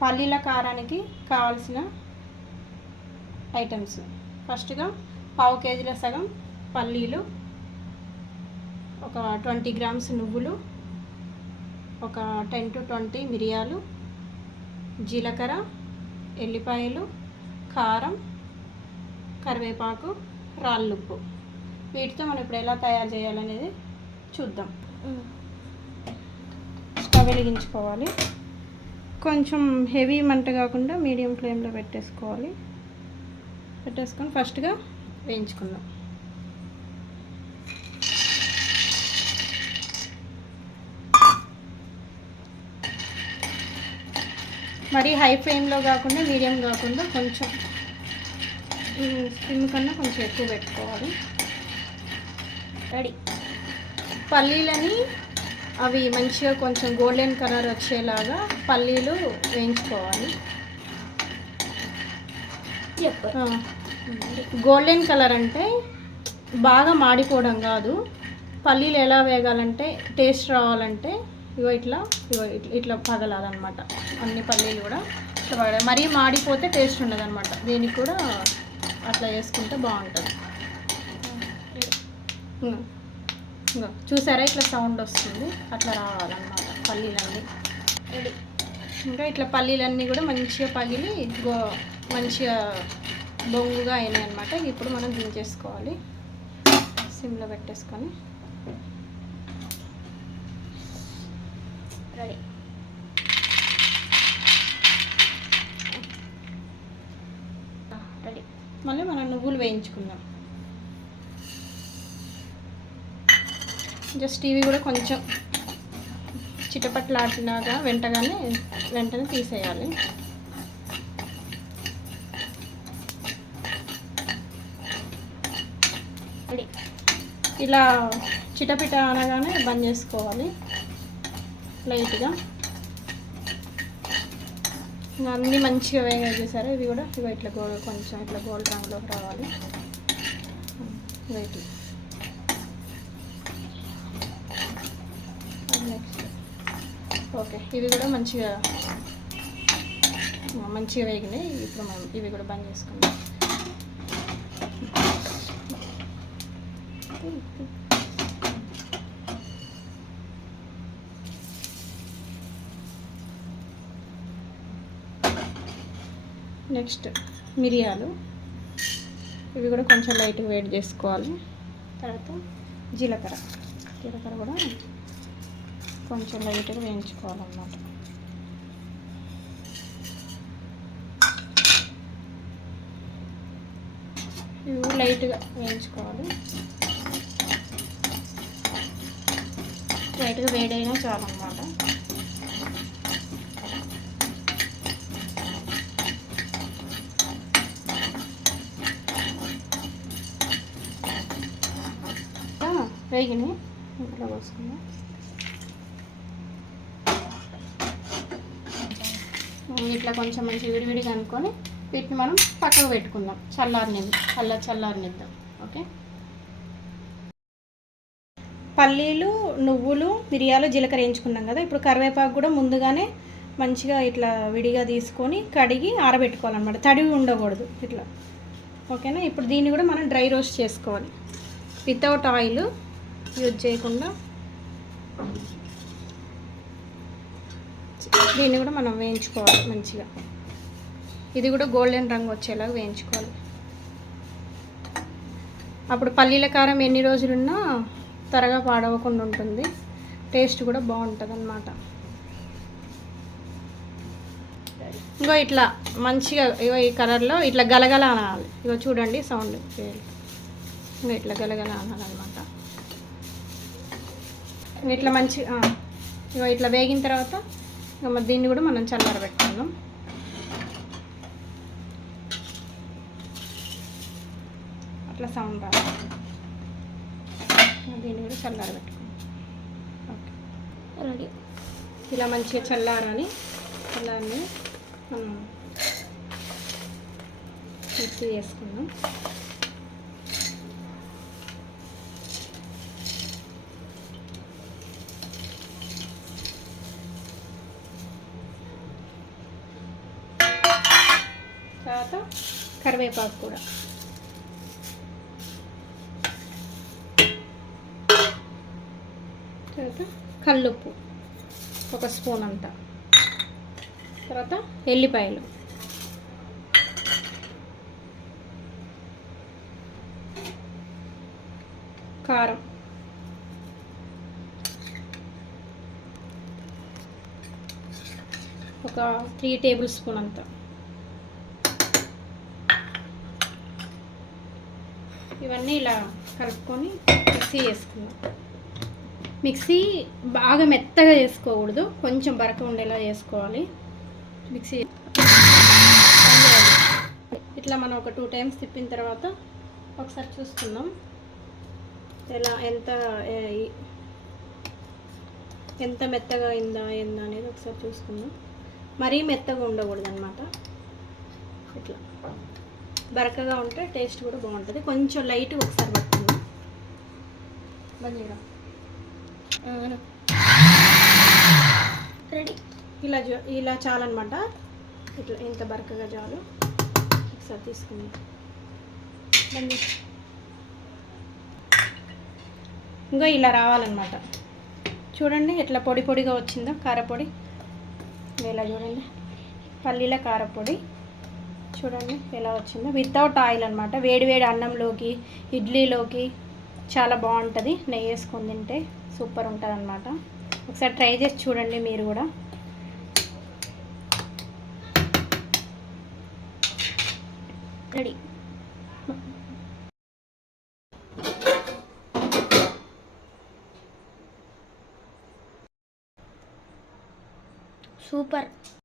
పల్లీల కారానికి కావాల్సిన ఐటమ్స్. ఫస్ట్గా 1/2 కేజీల సగం పల్లీలు, ఒక 20 గ్రామ్స్ నువ్వులు, ఒక 10 to 20 మిరియాలు, జీలకర్ర, ఎల్లిపాయలు, కారం, కరివేపాకు, రాళ్ళుప్పు. వీటితో మనం ఇప్పుడు ఎలా తయారు చేయాలనేది చూద్దాం. స్టవ్ వెలిగించుకోవాలి. కొంచెం హెవీ మంట కాకుండా మీడియం ఫ్లేమ్లో పెట్టేసుకొని ఫస్ట్గా వేయించుకుందాం. మరి హై ఫ్లేమ్లో కాకుండా మీడియం కాకుండా కొంచెం స్టిమ్ కన్నా కొంచెం ఎక్కువ పెట్టుకోవాలి. రెడీ. పల్లీలని అవి మంచిగా కొంచెం గోల్డెన్ కలర్ వచ్చేలాగా పల్లీలు వేయించుకోవాలి. గోల్డెన్ కలర్ అంటే బాగా మాడిపోవడం కాదు. పల్లీలు ఎలా వేగాలంటే టేస్ట్ రావాలంటే ఇట్లా పగలాలన్నమాట. అన్ని పల్లీలు కూడా ఇట్లా పగలాలి. మరీ మాడిపోతే టేస్ట్ ఉండదు అనమాట. దీనికి కూడా అట్లా వేసుకుంటే బాగుంటుంది. ఇంకా చూసారా ఇట్లా సౌండ్ వస్తుంది, అట్లా రావాలన్నమాట పల్లీలన్నీ. ఇంకా ఇట్లా పల్లీలన్నీ కూడా మంచిగా పగిలి మంచిగా బొంగుగా అయినాయి అన్నమాట. ఇప్పుడు మనం దించేసుకోవాలి. సిమ్లో పెట్టేసుకొని రెడీ. రెడీ. మళ్ళీ మనం నువ్వులు వేయించుకుందాం. జస్ట్ ఇవి కూడా కొంచెం చిటపట్లాడినాక వెంటనే తీసేయాలి. ఇలా చిటపిట అనగానే బంద్ చేసుకోవాలి లైట్గా. అన్నీ మంచిగా వేగా చేశారు. ఇవి కూడా ఇట్లా కొంచెం ఇట్లా గోల్డ్ రంగులోకి రావాలి. వెయిట్. నెక్స్ట్ ఓకే, ఇవి కూడా మంచిగా వేగినాయి. ఇప్పుడు మనం ఇవి కూడా బంద్ చేసుకుందాం. నెక్స్ట్ మిరియాలు, ఇవి కూడా కొంచెం లైట్గా వేడి చేసుకోవాలి. తర్వాత జీలకర్ర కూడా కొంచెం లైట్గా వేయించుకోవాలన్నమాట. ఇవి లైట్గా వేయించుకోవాలి. లైట్గా వేడైనా చాలన్నమాట. వేగినాయి. ఇట్లా పోసుకుందాం. ఇట్లా కొంచెం మంచి విడివిడిగా అనుకొని వీటిని మనం పక్కకు పెట్టుకుందాం. చల్లారనిద్దాం. ఓకే. పల్లీలు, నువ్వులు, మిరియాలు, జీలకర్ర వేయించుకున్నాం కదా. ఇప్పుడు కరివేపాకు కూడా ముందుగానే మంచిగా ఇట్లా విడిగా తీసుకొని కడిగి ఆరబెట్టుకోవాలన్నమాట. తడివి ఉండకూడదు ఇట్లా. ఓకేనా. ఇప్పుడు దీన్ని కూడా మనం డ్రై రోస్ట్ చేసుకోవాలి. వితౌట్ ఆయిల్ యూజ్ చేయకుండా దీన్ని కూడా మనం వేయించుకోవాలి మంచిగా. ఇది కూడా గోల్డెన్ రంగు వచ్చేలాగా వేయించుకోవాలి. అప్పుడు పల్లీల కారం ఎన్ని రోజులున్నా త్వరగా పాడవకుండా ఉంటుంది. టేస్ట్ కూడా బాగుంటుంది అన్నమాట. ఇంకో ఇట్లా మంచిగా ఈ కలర్లో ఇట్లా గలగల అనాలి. చూడండి సౌండ్. ఇంకా ఇట్లా గలగల అనాలన్నమాట. ఇట్లా మంచిగా ఇట్లా వేగిన తర్వాత దీన్ని కూడా మనం చల్లారబెట్టుకుందాం. అట్లా సౌండ్ రావాలి. దీన్ని కూడా చల్లారబెట్టుకుందాం. Okay, ready. ఇలా మంచిగా చల్లారని మనం మిక్సీ చేసుకుందాం. తర్వాత కరివేపాకు కూడా, తర్వాత కల్లుప్పు 1 స్పూన్ అంతా, తర్వాత ఎల్లిపాయలు, కారం, ఒక 3 టేబుల్ స్పూన్ అంతా. ఇవన్నీ ఇలా కలుపుకొని మిక్సీ చేసుకుందాం. మిక్సీ బాగా మెత్తగా చేసుకోకూడదు, కొంచెం బరక ఉండేలా చేసుకోవాలి. మిక్సీ ఇట్లా మనం ఒక 2 టైమ్స్ తిప్పిన తర్వాత ఒకసారి చూసుకుందాం ఎంత మెత్తగా అయిందా అనేది ఒకసారి చూసుకుందాం. మరీ మెత్తగా ఉండకూడదు అనమాట, ఇట్లా బరకగా ఉంటే టేస్ట్ కూడా బాగుంటుంది. కొంచెం లైట్గా ఒకసారి పట్టుకుందాం. రెడీ. ఇలా చాలన్నమాట. ఇట్లా ఇంత బరకగా చాలు. ఒకసారి తీసుకుందాం. ఇంకా ఇలా రావాలన్నమాట. చూడండి ఎట్లా పొడి పొడిగా వచ్చిందో కారపొడి. ఇలా చూడండి, పల్లీల కారపొడి చూడండి ఎలా వచ్చిందో, వితౌట్ ఆయిల్ అనమాట. వేడి వేడి అన్నంలోకి, ఇడ్లీలోకి చాలా బాగుంటుంది. నెయ్యి వేసుకొని తింటే సూపర్ ఉంటుంది అనమాట. ఒకసారి ట్రై చేసి చూడండి మీరు కూడా. రెడీ. సూపర్.